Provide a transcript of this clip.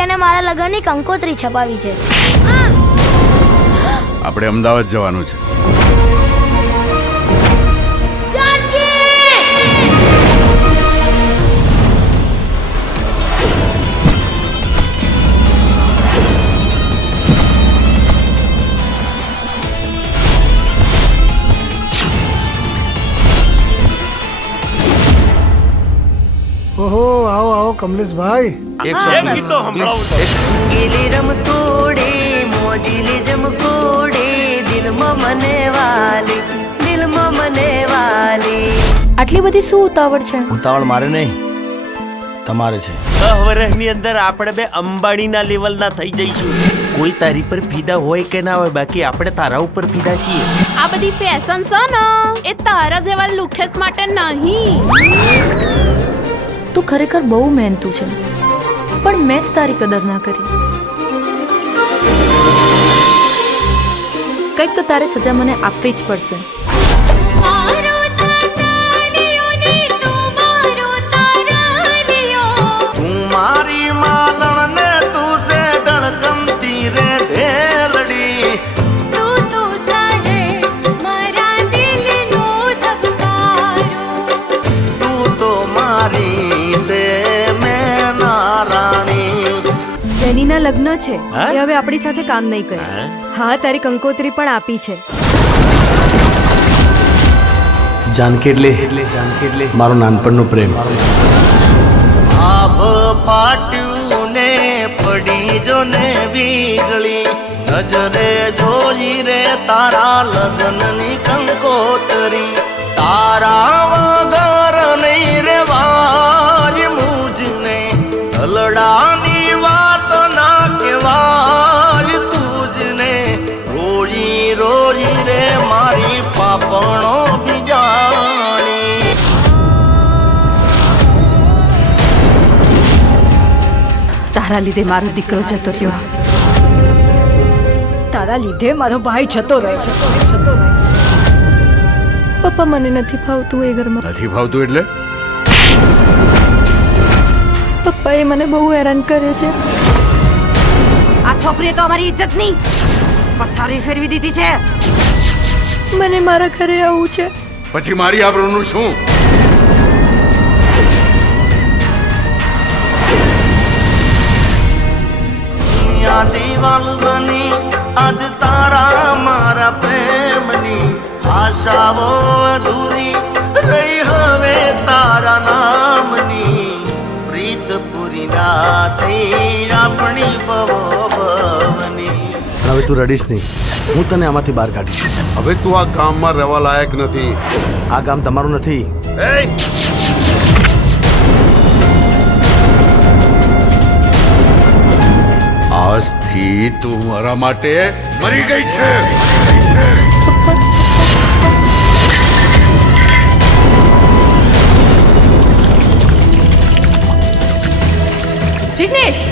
તારી અને મારા લગ્નની કંકોત્રી છપાવી છે. આપણે અમદાવાદ જવાનું છે. ઓહો, આવો આવો કમલેશભાઈ. ગીલી રમતોડે મોજીલી જમકોડે દિલમાં મને વાલી. આટલી બધી શું ઉતાવળ છે? ઉતાવળ મારે નહીં, તમારે છે. 10 વર્ષની અંદર આપણે બે અંબાણીના લેવલના થઈ જઈશું. કોઈ તારી પર ફીદા હોય કે ના હોય, બાકી આપણે તારા ઉપર ફીદા છીએ. આ બધી ફેશન છે ને એ તારા જેવા લુખેસ માટે નહીં. તું ખરેખર બહુ મહેનતું છે, પણ મેં જ તારી કદર ના કરી. કંઈક તો તારે સજા મને આપવી જ પડશે. તું મારી માલણ ને તું સે ધડકનતી રે ઢેલડી. તું તો મારી સે મેં નારાણી. જેનીના લગ્ન છે હા? એ હવે આપણી સાથે કામ નહીં કરે. હા, તારી કંકોત્રી પણ આપી છે. જાનકી એટલે મારો નાનપણનો પ્રેમ. આભ ફાટ્યું ને પડી જો ને વીજળી, નજરે જોઈ રે તારા લગ્નની કંકોત્રી. તારા વગર નહીં રે વાજ મુજને, ઢલડાની વાત ના કેવાજ તુજને. રોજી રોજી રે મારી પાપણો બીજાણી. તારા લીધે મારો દીકરો જતો રહ્યો. તારા લીધે મારો ભાઈ જતો રહ્યો. પપ્પા, મને નથી ફાવતું એ ઘરમાં. નથી ભાવતું એટલે? પપ્પાએ મને બહુ હેરાન કરે છે. આ છોકરીએ તો અમારી ઇજ્જતની પથારી ફેરવી દીધી છે. મને મારા ઘરે આવવું છે. પછી મારી આબરૂનું શું? જીવાલ બની આજ તારા મારા પ્રેમની આશાઓ અધૂરી રહી. હવે તારા નામની પ્રીત પૂરી ના થઈ આપણી ભવની. હવે તું રડીશ નહીં, હું તને આમાંથી બહાર કાઢીશ. હવે તું આ ગામમાં રહેવા લાયક નથી. આ ગામ તમારું નથી. આજથી તું મારા માટે મરી ગઈ છે. જિગ્નેશ,